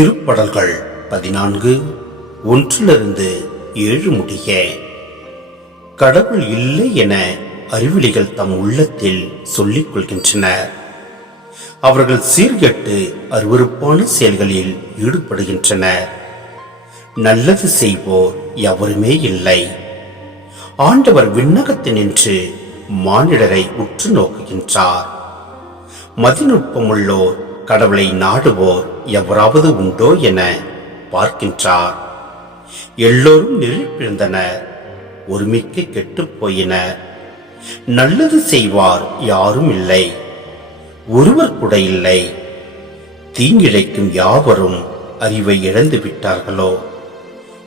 திருப்படல்கள் பதினான்கு ஒன்றிலிருந்து ஏழு முடிய கடவுள் இல்லை என அறிவிலிகள் தம் உள்ளத்தில் சொல்லிக் கொள்கின்றனர். அவர்கள் சீர்கெட்டு அருவருப்பான செயல்களில் ஈடுபடுகின்றனர். நல்லது செய்வோர் எவருமே இல்லை. ஆண்டவர் விண்ணகத்தில் நின்று மானிடரை உற்று நோக்குகின்றார். மதிநுட்பமுள்ளோர் கடவுளை நாடுவோர் எவராவது உண்டோ என பார்க்கின்றார். எல்லோரும் நெருப்பிழந்தனர். ஒருமிக்க கெட்டு போயினர். நல்லது செய்வார் யாரும் இல்லை. ஒருவர் கூட இல்லை. தீங்கிழைக்கும் யாவரும் அறிவை இழந்து விட்டார்களோ?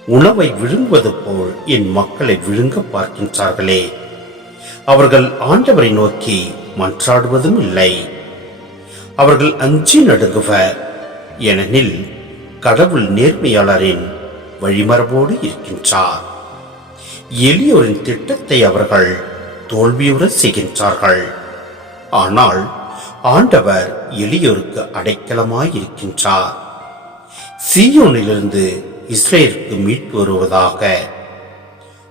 உணவை விழுங்குவது போல் என் மக்களை விழுங்க பார்க்கின்றார்களே. அவர்கள் ஆண்டவரை நோக்கி மன்றாடுவதும் இல்லை. அவர்கள் அஞ்சி நடுங்குவர் ஏனெனில் கடவுள் நேர்மையாளரின் வழிமரபோடு இருக்கின்றார். எளியோரின் திட்டத்தை அவர்கள் தோல்வியுற செய்கின்றார்கள். ஆனால் ஆண்டவர் எளியோருக்கு அடைக்கலமாயிருக்கின்றார். சீயோனிலிருந்து இஸ்ரேலுக்கு மீட்பு வருவதாக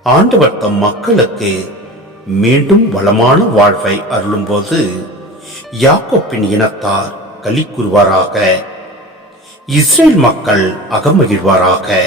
ஆண்டவர் தம் மக்களுக்கு மீண்டும் வளமான வாழ்வை அருளும்போது யாக்கோப்பின் இனத்தார் கலிக்குறுவாராக கூறுவாராக இஸ்ரேல் மக்கள் அகமகிழ்வாராக.